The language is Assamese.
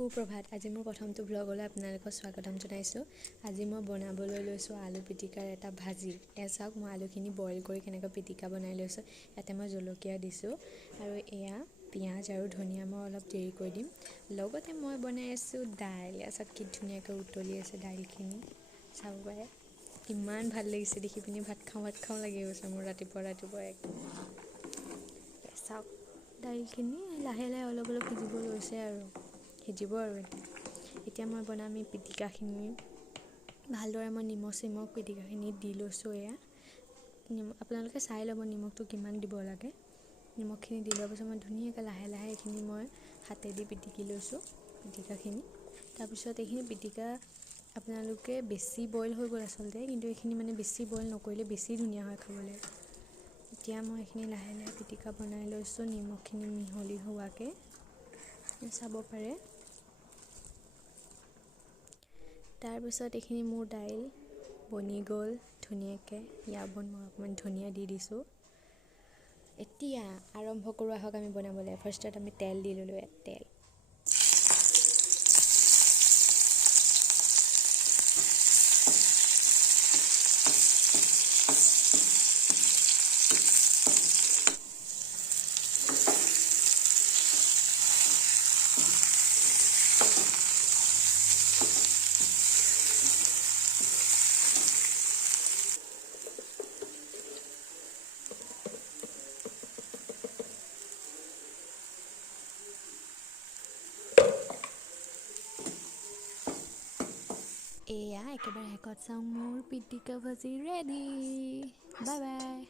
সুপ্ৰভাত। আজি মোৰ প্ৰথমটো ব্লগলৈ আপোনালোকক স্বাগতম জনাইছোঁ। আজি মই বনাবলৈ লৈছোঁ আলু পিটিকাৰ এটা ভাজি। চাওক মই আলুখিনি বইল কৰি কেনেকৈ পিটিকা বনাই লৈছোঁ। ইয়াতে মই জলকীয়া দিছোঁ আৰু এয়া পিঁয়াজ আৰু ধনিয়া মই অলপ দেৰিকৈ দিম। লগতে মই বনাই আছোঁ দাইল। চাওক কি ধুনীয়াকৈ উতলি আছে দাইলখিনি। চাব পাৰে ইমান ভাল লাগিছে দেখি পিনি ভাত খাওঁ লাগি গৈছে মোৰ ৰাতিপুৱা একদম। চাওক দাইলখিনি লাহে লাহে অলপ সিজিব লৈছে আৰু সিজিব আৰু এতিয়া মই বনাম এই পিটিকাখিনি। ভালদৰে মই নিমখ পিটিকাখিনি দি লৈছোঁ। এয়া আপোনালোকে চাই ল'ব নিমখটো কিমান দিব লাগে। নিমখখিনি দি লোৱাৰ পিছত মই ধুনীয়াকৈ লাহে লাহে এইখিনি মই হাতেদি পিটিকি লৈছোঁ পিটিকাখিনি। তাৰপিছত এইখিনি পিটিকা আপোনালোকে বেছি বইল হৈ গ'ল আচলতে, কিন্তু এইখিনি মানে বেছি বইল নকৰিলে বেছি ধুনীয়া হয় খাবলৈ। এতিয়া মই এইখিনি লাহে লাহে পিটিকা বনাই লৈছোঁ নিমখখিনি মিহলি হোৱাকৈ। চাব পাৰে। তাৰপিছত এইখিনি মোৰ দাইল বনি গ'ল ধুনীয়াকৈ। ইয়াৰ ওপৰত মই অকণমান ধনিয়া দি দিছোঁ। এতিয়া আৰম্ভ কৰোঁ আহক আমি বনাবলৈ। ফাৰ্ষ্টত আমি তেল দি ল'লোঁ। তেল এয়া একেবাৰে শেষত চাওঁ মোৰ পিটিকা ভাজি ৰেডি। Bye bye.